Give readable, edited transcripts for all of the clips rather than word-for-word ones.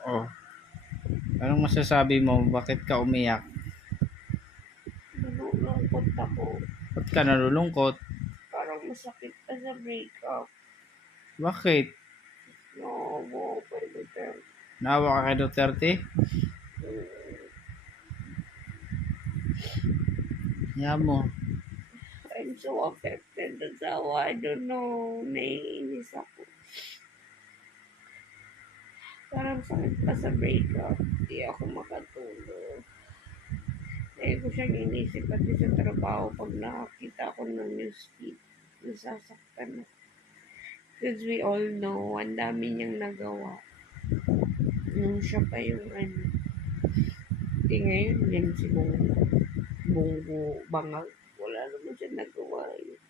Oh, anong masasabi mo? Bakit ka umiyak? Nalulungkot ako. Ba't ka nalulungkot? Parang masakit pa sa breakup. Bakit? Naawa ako kay Duterte. Naawa ka kay Duterte? Hiya mo. I'm so affected. That's how I don't know. Naiinis ako. Parang sakit pa sa breakup. Hindi ako makatulog. Kaya ko siyang inisip pati sa trabaho pag nakakita ako ng newsfeed. Nasasaktan ako. Because we all know, ang dami niyang nagawa. Nung siya pa yung ano. Hindi ngayon, yan si Bongo Bangal. Wala naman siya nagawa yun.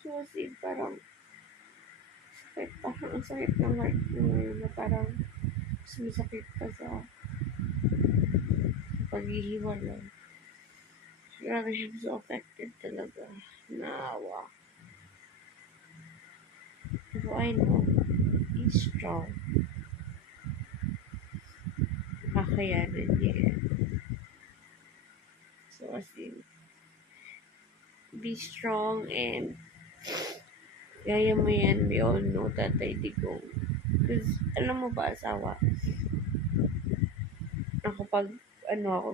So, kasi parang sakit pa. Ang sakit ng heart mo ngayon na parang mas masakit pa sa paghihiwalay. Grabe, I'm so affected talaga. Naawa. So, I know, he's strong. Kakayanan niya yan. So, as in, be strong and kaya mo yan. We all know Tatay Digong. Because, alam mo ba, asawa, nakapag, ako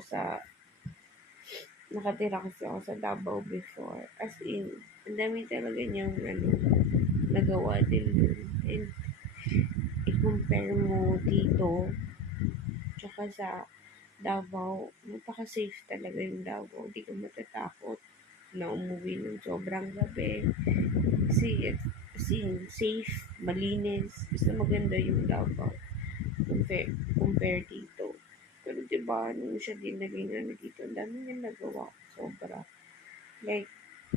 nakatira kasi ako sa Davao before. As in, ang dami talaga niyang, nagawa din yun. And, i-compare mo dito, tsaka sa Davao, napaka-safe talaga yung Davao. Hindi ka matatakot na umuwi ng sobrang gabi. Kasi, safe, malinis. Basta maganda yung Davao. Compare dito. Pero diba, nung siya din naging dito, ang dami niya nagawa. Sobra. Like,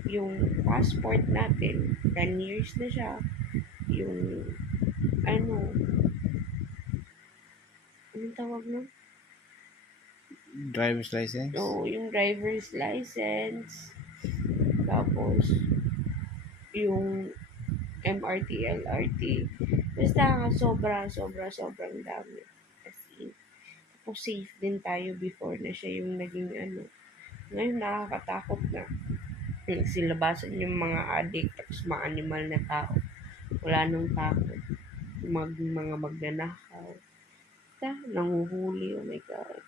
yung passport natin, 10 years na siya. Yung, anong tawag nun? Driver's license? So, yung driver's license, tapos, yung MRT, LRT, basta sobrang dami. As in, tapos safe din tayo before na siya yung naging Ngayon, nakakatakot na. Nagsilabasan yung mga addict, tapos mga animal na tao. Wala nang takot. Mga magnanakaw. Basta, nanguhuli, oh my God.